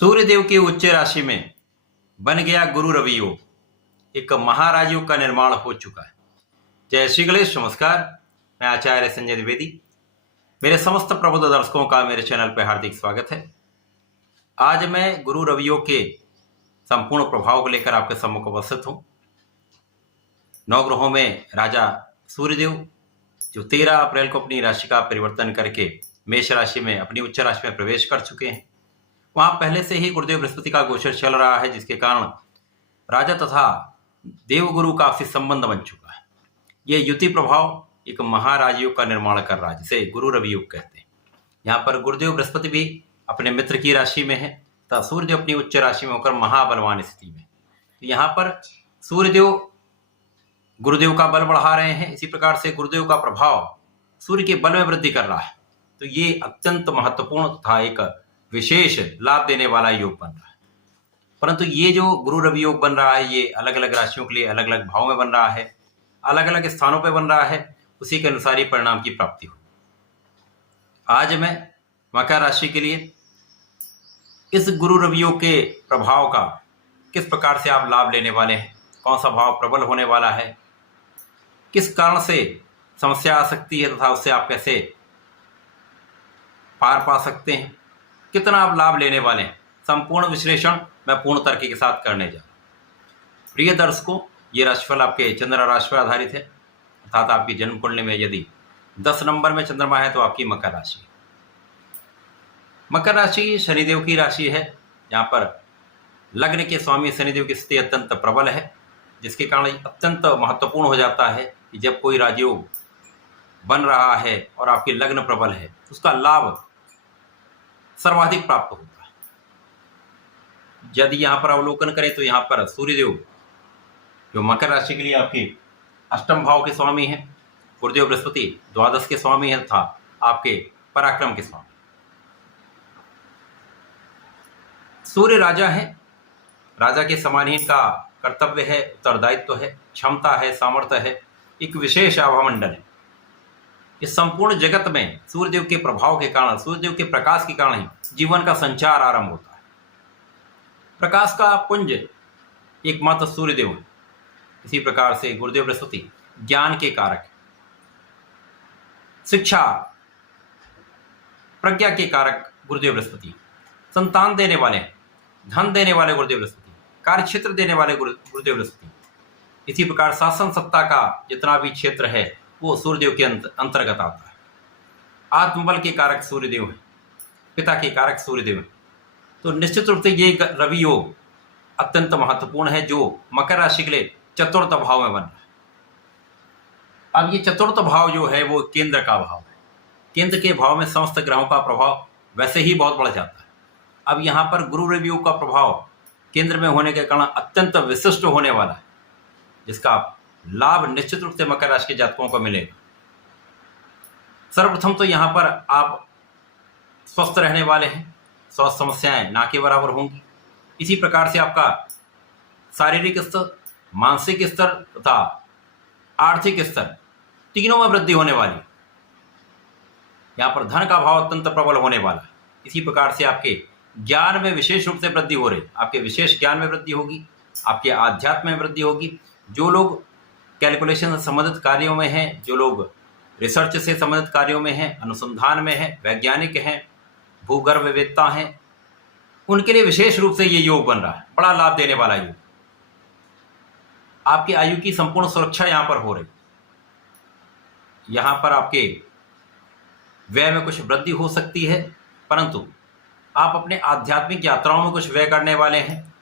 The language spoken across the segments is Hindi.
सूर्यदेव की उच्च राशि में बन गया गुरु रवि योग। एक महाराजयोग का निर्माण हो चुका है। जय श्री गणेश। नमस्कार, मैं आचार्य संजय द्विवेदी। मेरे समस्त प्रबुद्ध दर्शकों का मेरे चैनल पर हार्दिक स्वागत है। आज मैं गुरु रवि योग के संपूर्ण प्रभाव को लेकर आपके सम्मुख उपस्थित हूँ। नवग्रहों में राजा सूर्यदेव जो 13 अप्रैल को अपनी राशि का परिवर्तन करके मेष राशि में अपनी उच्च राशि में प्रवेश कर चुके हैं। वहां पहले से ही गुरुदेव बृहस्पति का गोचर चल रहा है, जिसके कारण राजा तथा देवगुरु का आपसी संबंध बन चुका है। ये युति प्रभाव एक महाराजयोग का निर्माण कर रहा है, जिसे गुरु रवि योग कहते हैं। यहाँ पर गुरुदेव बृहस्पति भी अपने मित्र की राशि में है तथा सूर्यदेव अपनी उच्च राशि में होकर महाबलवान स्थिति में। तो यहाँ पर सूर्यदेव गुरुदेव का बल बढ़ा रहे हैं, इसी प्रकार से गुरुदेव का प्रभाव सूर्य के बल में वृद्धि कर रहा है। तो ये अत्यंत महत्वपूर्ण तथा एक विशेष लाभ देने वाला योग बन रहा है। परंतु ये जो गुरु रवि योग बन रहा है, ये अलग अलग राशियों के लिए अलग अलग भाव में बन रहा है, अलग अलग स्थानों पर बन रहा है, उसी के अनुसार ही परिणाम की प्राप्ति हो। आज मैं मकर राशि के लिए इस गुरु रवि योग के प्रभाव का किस प्रकार से आप लाभ लेने वाले हैं, कौन सा भाव प्रबल होने वाला है, किस कारण से समस्या आ सकती है तथा उससे आप कैसे पार पा सकते हैं, कितना आप लाभ लेने वाले हैं, संपूर्ण विश्लेषण मैं पूर्ण तर्क के साथ करने जा रहा हूं। प्रिय दर्शकों, ये राशिफल आपके चंद्र राशि पर आधारित है, अर्थात आपकी जन्म कुंडली में यदि 10 नंबर में चंद्रमा है तो आपकी मकर राशि। मकर राशि शनिदेव की राशि है। यहाँ पर लग्न के स्वामी शनिदेव की स्थिति अत्यंत प्रबल है, जिसके कारण अत्यंत महत्वपूर्ण हो जाता है कि जब कोई राजयोग बन रहा है और आपकी लग्न प्रबल है, उसका लाभ सर्वाधिक प्राप्त होता है। यदि यहाँ पर अवलोकन करें तो यहाँ पर सूर्यदेव जो मकर राशि के लिए आपके अष्टम भाव के स्वामी हैं, गुरुदेव बृहस्पति द्वादश के स्वामी हैं तथा आपके पराक्रम के स्वामी। सूर्य राजा है, राजा के समान ही इनका कर्तव्य है, उत्तरदायित्व है, क्षमता है, सामर्थ्य है, एक विशेष आभामंडल है। इस संपूर्ण जगत में सूर्यदेव के प्रभाव के कारण, सूर्यदेव के प्रकाश के कारण ही जीवन का संचार आरंभ होता है। प्रकाश का पुंज एकमात्र सूर्यदेव है। इसी प्रकार से गुरुदेव बृहस्पति ज्ञान के कारक, शिक्षा प्रज्ञा के कारक गुरुदेव बृहस्पति, संतान देने वाले, धन देने वाले गुरुदेव बृहस्पति, कार्य क्षेत्र देने वाले गुरुदेव बृहस्पति। इसी प्रकार शासन सत्ता का जितना भी क्षेत्र है वो सूर्यदेव के अंतर्गत आता है। आत्मबल के कारक सूर्यदेव हैं, पिता के कारक सूर्यदेव हैं। तो निश्चित रूप से ये रवि योग अत्यंत महत्वपूर्ण है, जो मकर राशि के लिए चतुर्थ भाव में बन रहा है। अब ये चतुर्थ भाव जो है वो केंद्र का भाव है। केंद्र के भाव में समस्त ग्रहों का प्रभाव वैसे ही बहुत बढ़ जाता है। अब यहाँ पर गुरु रवि योग का प्रभाव केंद्र में होने के कारण अत्यंत विशिष्ट होने वाला है, जिसका लाभ निश्चित रूप से मकर राशि के जातकों को मिलेगा। सर्वप्रथम तो यहाँ पर आप स्वस्थ रहने वाले हैं, स्वास्थ्य समस्याएं ना के बराबर होंगी। इसी प्रकार से आपका शारीरिक स्तर, मानसिक स्तर तथा आर्थिक स्तर तीनों में वृद्धि होने वाली। यहाँ पर धन का भाव अत्यंत प्रबल होने वाला है। इसी प्रकार से आपके ज्ञान में विशेष रूप से वृद्धि हो रही, आपके विशेष ज्ञान में वृद्धि होगी, आपके आध्यात्म में वृद्धि होगी। जो लोग कैलकुलेशन से संबंधित कार्यों में हैं, जो लोग रिसर्च से संबंधित कार्यों में हैं, अनुसंधान में हैं, वैज्ञानिक हैं, भूगर्भवेत्ता हैं, उनके लिए विशेष रूप से ये योग बन रहा है। बड़ा लाभ देने वाला योग। आपकी आयु की संपूर्ण सुरक्षा यहाँ पर हो रही। यहाँ पर आपके व्यय में कुछ वृद्धि हो सकती है, परंतु आप अपने आध्यात्मिक यात्राओं में कुछ व्यय करने वाले हैं,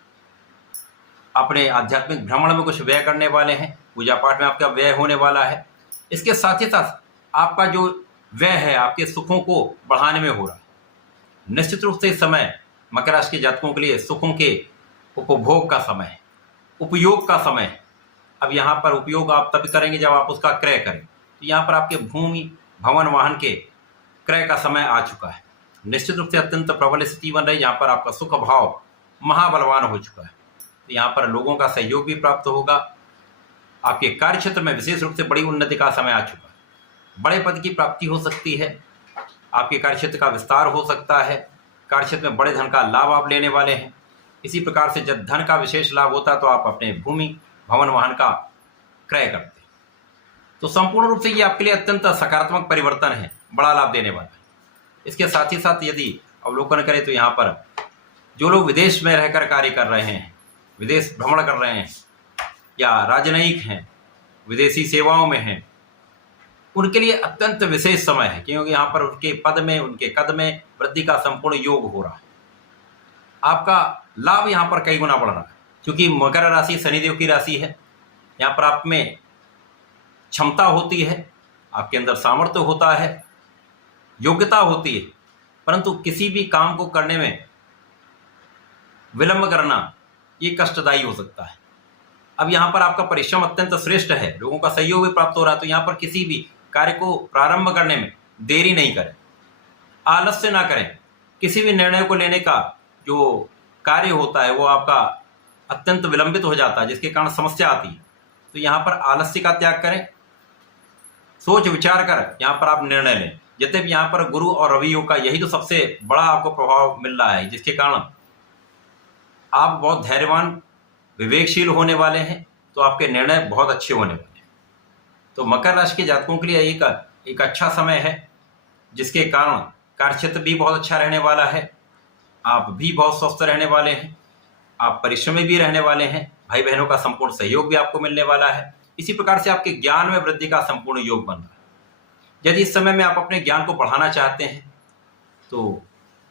अपने आध्यात्मिक भ्रमण में कुछ व्यय करने वाले हैं, पूजा पाठ में आपका व्यय होने वाला है। इसके साथ ही साथ आपका जो व्यय है आपके सुखों को बढ़ाने में हो रहा है। निश्चित रूप से इस समय मकर राशि के जातकों के लिए सुखों के उपभोग का समय है, उपयोग का समय है। अब यहाँ पर उपयोग आप तब करेंगे जब आप उसका क्रय करें। तो यहाँ पर आपके भूमि, भवन, वाहन के क्रय का समय आ चुका है। निश्चित रूप से अत्यंत प्रबल स्थिति बन रही, जहाँ पर आपका सुख भाव महाबलवान हो चुका है। तो यहाँ पर लोगों का सहयोग भी प्राप्त होगा। आपके कार्य क्षेत्र में विशेष रूप से बड़ी उन्नति का समय आ चुका है। बड़े पद की प्राप्ति हो सकती है, आपके कार्यक्षेत्र का विस्तार हो सकता है, कार्यक्षेत्र में बड़े धन का लाभ आप लेने वाले हैं। इसी प्रकार से जब धन का विशेष लाभ होता है तो आप अपने भूमि भवन वाहन का क्रय करते हैं। तो संपूर्ण रूप से ये आपके लिए अत्यंत सकारात्मक परिवर्तन है, बड़ा लाभ देने वाला है। इसके साथ ही साथ यदि अवलोकन करें तो यहाँ पर जो लोग विदेश में रहकर कार्य कर रहे हैं, विदेश भ्रमण कर रहे हैं या राजनयिक हैं, विदेशी सेवाओं में हैं, उनके लिए अत्यंत विशेष समय है, क्योंकि यहाँ पर उनके पद में, उनके कद में वृद्धि का संपूर्ण योग हो रहा है। आपका लाभ यहाँ पर कई गुना बढ़ रहा है, क्योंकि मकर राशि शनिदेव की राशि है। यहाँ पर आप में क्षमता होती है, आपके अंदर सामर्थ्य होता है, योग्यता होती है, परंतु किसी भी काम को करने में विलंब करना ये कष्टदायी हो सकता है। अब यहाँ पर आपका परिश्रम अत्यंत श्रेष्ठ है, लोगों का सहयोग भी प्राप्त हो रहा है, तो यहाँ पर किसी भी कार्य को प्रारंभ करने में देरी नहीं करें, आलस्य ना करें। किसी भी निर्णय को लेने का जो कार्य होता है वो आपका अत्यंत विलंबित हो जाता है, जिसके कारण समस्या आती है। तो यहाँ पर आलस्य का त्याग करें, सोच विचार कर यहाँ पर आप निर्णय लें। यद्यपि यहाँ पर गुरु और रवि योग का यही तो सबसे बड़ा आपको प्रभाव मिल रहा है, जिसके कारण आप बहुत धैर्यवान, विवेकशील होने वाले हैं, तो आपके निर्णय बहुत अच्छे होने वाले हैं। तो मकर राशि के जातकों के लिए एक अच्छा समय है, जिसके कारण कार्यक्षेत्र भी बहुत अच्छा रहने वाला है, आप भी बहुत स्वस्थ रहने वाले हैं, आप परिश्रमी भी रहने वाले हैं, भाई बहनों का संपूर्ण सहयोग भी आपको मिलने वाला है। इसी प्रकार से आपके ज्ञान में वृद्धि का संपूर्ण योग बन रहा है। यदि इस समय में आप अपने ज्ञान को बढ़ाना चाहते हैं तो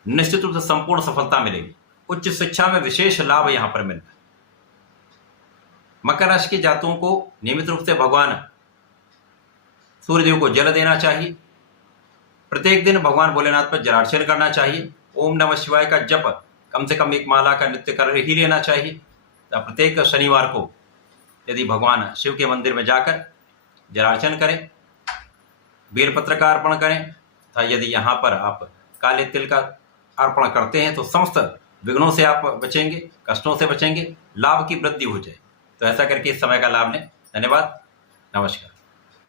निश्चित रूप से संपूर्ण सफलता मिलेगी। उच्च शिक्षा में विशेष लाभ यहाँ पर मिल रहा है। मकर राशि के जातकों को नियमित रूप से भगवान सूर्यदेव को जल देना चाहिए। प्रत्येक दिन भगवान भोलेनाथ पर जलार्चन करना चाहिए। ओम नमः शिवाय का जप कम से कम एक माला का नित्य कर ही लेना चाहिए। तो प्रत्येक शनिवार को यदि भगवान शिव के मंदिर में जाकर जलार्चन करें, बेलपत्र का अर्पण करें, तथा यदि यहाँ पर आप काले तिल का अर्पण करते हैं तो समस्त विघ्नों से आप बचेंगे, कष्टों से बचेंगे, लाभ की वृद्धि हो जाए। तो ऐसा करके इस समय का लाभ लें। धन्यवाद, नमस्कार।